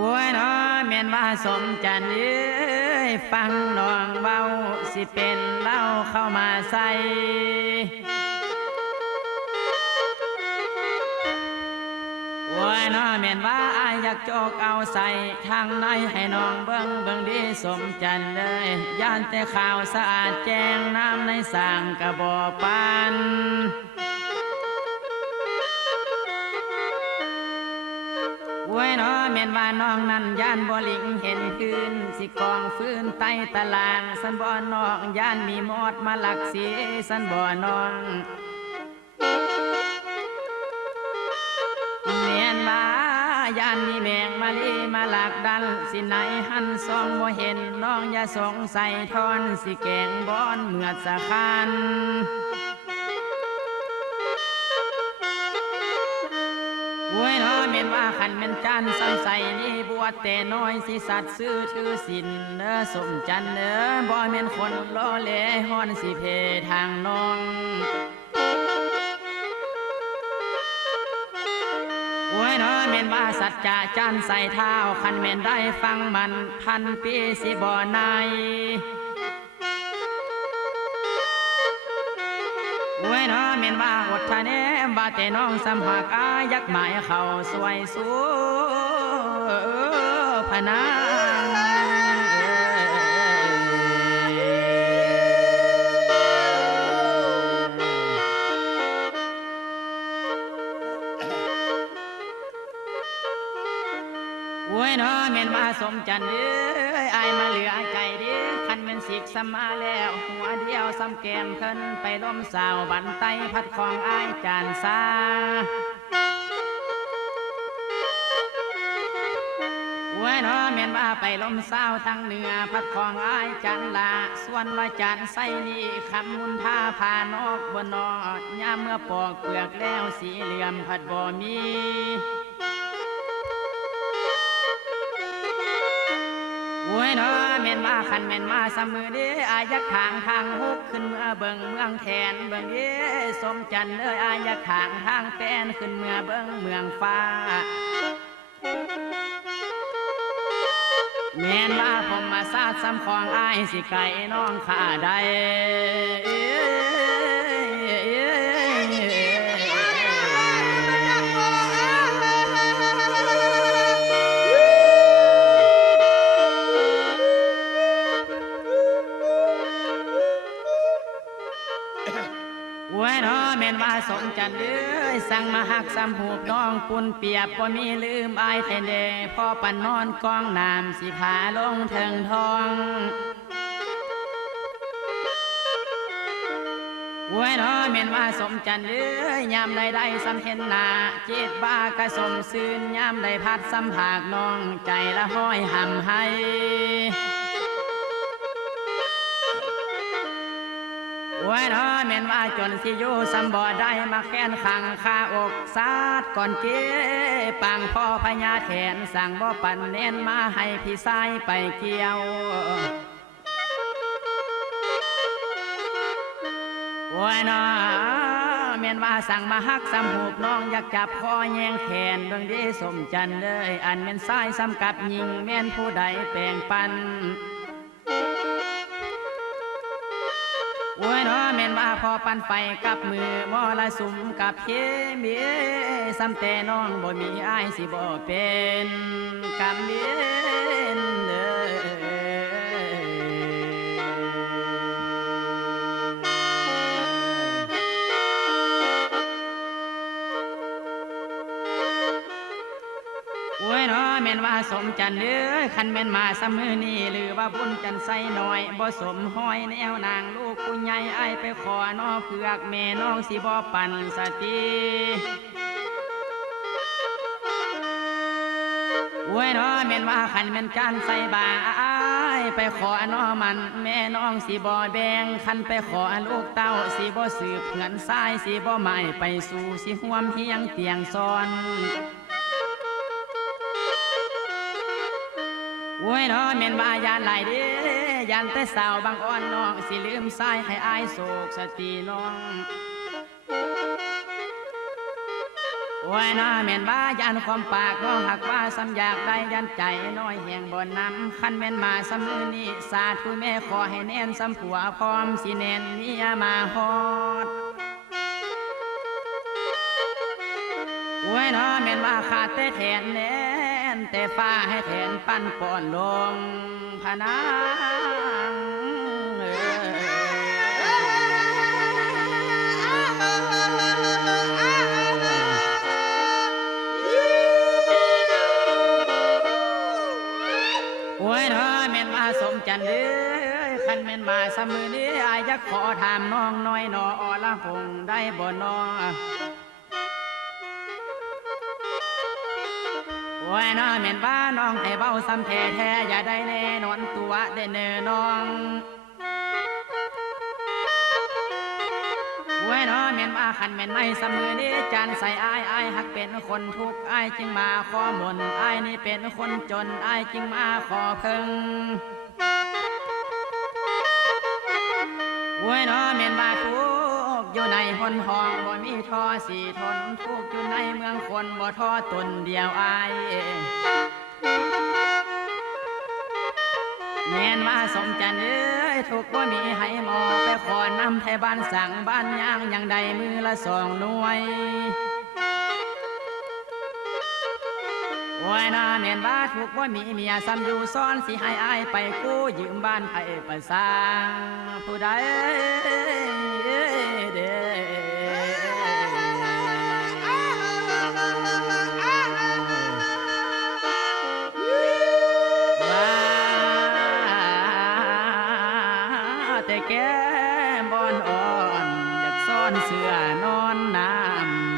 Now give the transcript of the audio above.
วัวน้อแม่นว่าสมจันทร์เอ้ยฟังน้องเบาสิเป็นเล่าเข้ามาใส่วัวน้อแม่นว่าอายอยากโจกเอาใส่ทางในให้น้องเบิ่งเบิ่งดีสมจันเลยย่านแต่ข่าวสะอาดแจ้งน้ำในสางกระบอกปา นอวยน้อแม่นว่าน้องนั้นย่านบ่ลิงเห็นคืน สิกองฟื้นใต้ตารางสันบ่น้องย่านมีมอดมาหลักเสียสันบ่น้องเมียนมาย่านมีแมงมาลีมาหลักดันสิไหนหันซองบ่เห็นน้องอย่าสงสัยทอนสิแกงบอนเมื่อสะคานอวยน้อ นว่าขันแม่นจันใส่ใส่นี่บวชแต่น้อยสิสัตว์ซื้อถือสินเด้อสมจันเด้อบ่แม่นคนล้อเล่ฮ้อนสิเพทางน้องอวยน้อเม่นว่าสัจจะจันใส่เท้าขันแม่นได้ฟังมันพันปีสิบ่นาย อวยน้อเมนว่าอดทะเนมว่าแต่น้องสำหักอายักหมายเขาสวยสู้พนางอวยน้อเม่นว่าสมจันทร์เอ้ยอายมาเหลือใจเด้อคันแม่น สิกสมาแล้ว หัวเดียวซ้ำแกมเพิ่นไปล้มสาวบันไตพัดของอายจานซาอวยน้อแม่นว่าไปลมสาทางเหนือ พัดของอายจันลาส่วนว่าจันใส่นี่คำมุนท่าพานอกบนนอกยาเมื่อปอกเปลือกแล้วสีเหลี่ยมผัดบ่ มีอวยน้อ แม่นมาขันแม่นมาสมือเด้อายักขางทางฮุกขึ้นเมื่อเบิ่งเมืองแทนเบิ่งเด้สมจันเอ้ยอายักขางทางแตนขึ้นเมื่อเบิ่งเมืองฟ้า แม่นว่าผมมาซาดซ้ำของอายสิไก่น้องข้าได้ อวยน้อแม่นว่าสนจันเอ้ยสั่งมาหักซ้ำหูกน้องปุ่นเปียบบ่มีลืมอายแทนเดพ่อปันนอนกองน้ำสิขาลงเทิงทองอวยน้อแม่นว่าสมจันเอ้ยยามใดได้สำเห็นหน้าเจ็ดบ้ากระสมซื่นยามใดพัดสัมผากน้องใจละห้อยหำให้ จนสิอยู่สำบ่ได้มาแค้นขังคาอกซาดก่อนเก้ปังพ่อพญาแทนสั่งบ่ปันเน้นมาให้พี่ชายไปเกี่ยวโอ้ยน้อแม่นว่าสั่งมาฮักสำหูน้องอยากจับคอแยงแขนเบิ่งดีสมจันเลยอันแม่นซ้ายซ้ำกับยิงแม่นผู้ใดแปลงปัน โอ้ยน้อแม่นว่าพอปันไปกับมือมอละสุมกับเคมีซ้ำแต่น้องบ่มีอายสิบ่เป็นกำเบียน สมจันทร์เด้อคันแม่นมาสมือนี่หรือว่าบุญจันทร์ใส่หน่อยบ่สมห้อยแนวนางลูกผู้ใหญ่ไอไปขอนอเผือกแม่น้องสิบ่ปันสติโอ้ยเนาะแม่นว่าคันแม่นจันทร์ใส่บาอายไปขอน้อมัน แม่น้องสิบ่แบงคันไปขอลูกเต้าสิบ่สืบเงินทรายสิบ่หมายไปสู่สิห่วมเฮียงเตียงซ้อน โอ้ยเนาะแม่นว่ายานหลายเด้ยานแต่สาวบางอ่อนน้อง สิลืมสายให้อายโศกสติน้องโอ้ยน้อแม่นว่ายันความปากน้องหักว่าสำอยากได้ยันใจน้อยแหงบนน้ำคันแม่นมาสำมือนี้สาธุแม่ขอให้แน่นสำผัวพร้อมสิแน่นเมียมาฮอดโอ้ยน้อแม่นว่าขาดแต่แทนแน่ แต่ฟ้าให้แทนปั้นป่อนลงพนางเอ้ยโอ้ยน้อแม่นมาสมจันทร์เด้อคันแม่นมาสมือนี้อายจะขอถามน้องน้อยนออละหงได้บ่นอ โอ้ยน้อแม่นว่าน้องให้เบาซ้ำแท้แท้อย่าได้แน่นอนตัวได้เนอน้องโอ้ยน้อแม่นว่าขันแม่นไม่สมือนี้จานใส่อายอายหักเป็นคนทุกข์อายจึงมาขอมนอายนี่เป็นคนจนอายจึงมาขอเพิ่งโอ้ยน้อแม่นว่าทุก อยู่ในหนห้องบ่มีทอสี่ทนทุกอยู่ในเมืองคนบ่ทอตนเดียวอายแม่นว่าสมจันทร์เอ้ยทุกข์บ่มีให้หมอไปขอนำไทยบ้านสั่งบ้านย่างอย่างใดมือละสองหน่วยโอ้ยนาแม่นว่าทุกว่ามีเมียซ้ำอยู่ซ้อนสิให้อายไปกู้ยืมบ้านไผประสาผู้ใด นอนน้ำ